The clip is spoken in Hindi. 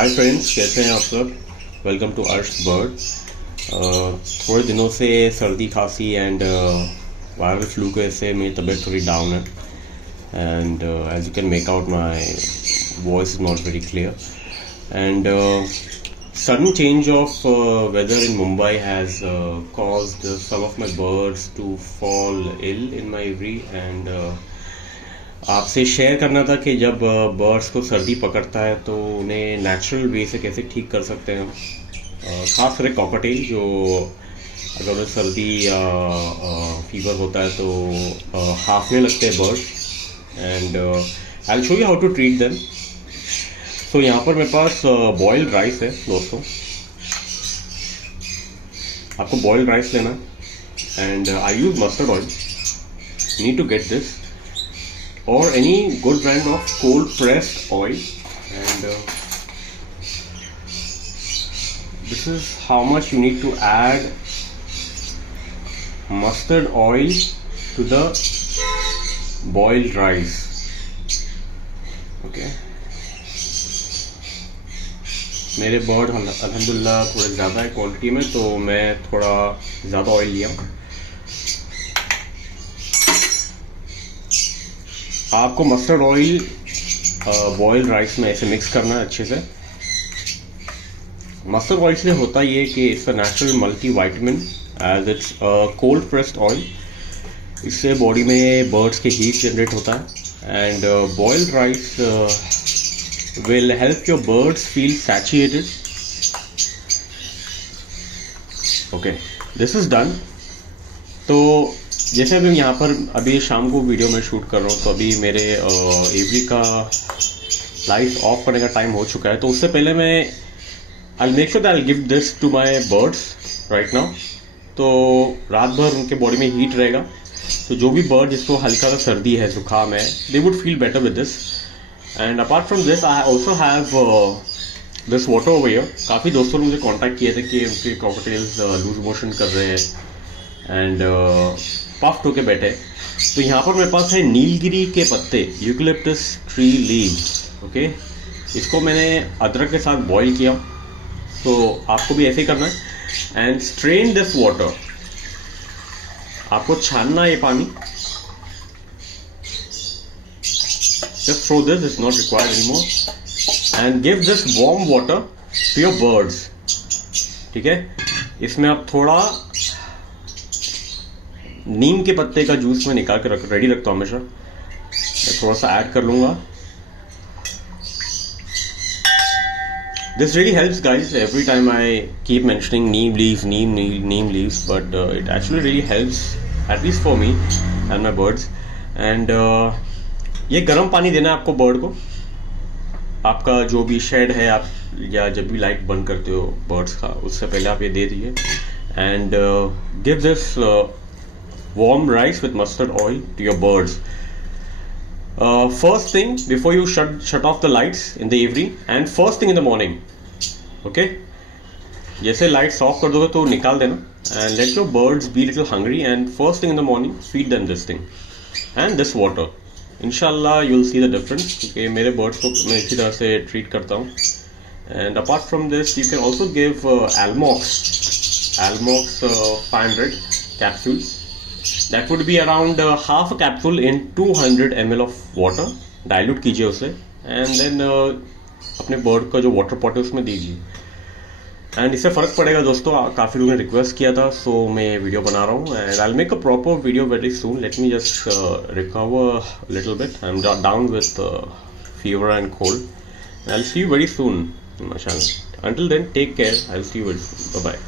हाय फ्रेंड्स, कैसे हैं आप सब। वेलकम टू अर्श बर्ड। थोड़े दिनों से सर्दी खांसी एंड वायरल फ्लू की वजह से मेरी तबीयत थोड़ी डाउन है and as you can make out my voice is not very clear and sudden change of weather in Mumbai has caused some of my birds to fall ill in my aviary and आपसे शेयर करना था कि जब बर्ड्स को सर्दी पकड़ता है तो उन्हें नेचुरल वे से कैसे ठीक कर सकते हैं। ख़ास करके कॉकटेल जो अगर उन्हें सर्दी या फीवर होता है तो हाफने लगते हैं birds and I will show you how to treat them. तो यहाँ पर मेरे पास बॉइल्ड राइस है दोस्तों, आपको बॉइल्ड राइस लेना है and I use mustard oil, need to get this or any good brand of cold pressed oil and this is how much you need to add mustard oil to the boiled rice. Okay, मेरे बर्ड अल्हम्दुलिल्लाह थोड़े ज़्यादा है क्वांटिटी में तो मैं थोड़ा ज़्यादा ऑयल लिया। आपको मस्टर्ड ऑयल बॉइल्ड राइस में ऐसे मिक्स करना है अच्छे से। मस्टर्ड ऑयल से होता ये कि it's a natural multi vitamin as it's cold pressed oil. इससे बॉडी में बर्ड्स के हीट जनरेट होता है and boiled rice will help your birds feel saturated. Okay, this is done. तो जैसे अभी यहाँ पर अभी शाम को वीडियो में शूट कर रहा हूँ तो अभी मेरे एवरी का लाइट ऑफ करने का टाइम हो चुका है। तो उससे पहले मैं I make sure that I give this to my birds right now. तो रात भर उनके बॉडी में हीट रहेगा तो जो भी बर्ड जिसको हल्का सा सर्दी है, जुकाम है, they would feel better with this. And apart from this I also have this water over here. काफ़ी दोस्तों ने मुझे कॉन्टैक्ट किए थे कि उनके कॉकटेल्स लूज मोशन कर रहे हैं एंड पफ्ड होके बैठे। तो यहाँ पर मेरे पास है नीलगिरी के पत्ते, यूकलिप्टस ट्री लीव्स। ओके, इसको मैंने अदरक के साथ बॉईल किया, तो आपको भी ऐसे ही करना है। एंड स्ट्रेन दिस वाटर, आपको छानना है ये पानी। Just throw this, is not required anymore and give this warm water to your birds. ठीक है, इसमें आप थोड़ा नीम के पत्ते का जूस में निकाल कर रेडी रखता हूँ हमेशा। मैं थोड़ा सा ऐड कर लूंगा। This really helps guys. Every time I keep mentioning Neem leaves, Neem leaves, but it actually really helps at least for me and my birds. And ये गर्म पानी देना है आपको बर्ड को। आपका जो भी शेड है, आप या जब भी लाइट बंद करते हो बर्ड्स का, उससे पहले आप ये दे दीजिए। And give this warm rice with mustard oil to your birds. First thing before you shut off the lights in the evening and first thing in the morning. Okay, जैसे lights off कर दोगे तो निकाल देना and let your birds be little hungry and first thing in the morning feed them this thing and this water. इंशाल्लाह you'll see the difference क्योंकि मेरे birds को मैं इसी तरह से treat करता हूँ। And apart from this you can also give Almox 500 capsules. That would be around half a capsule in 200 ml of water. Dilute कीजिए उसे एंड देन अपने बर्ड का जो वाटर पॉट है उसमें दीजिए एंड इससे फ़र्क पड़ेगा दोस्तों। काफ़ी लोगों ने रिक्वेस्ट किया था सो मैं वीडियो बना रहा हूँ and I will make a proper video very soon. Let me just recover little bit. I am down with fever and cold and I will see you very soon in my channel. Until then, take care. I'll see you very soon. Bye bye.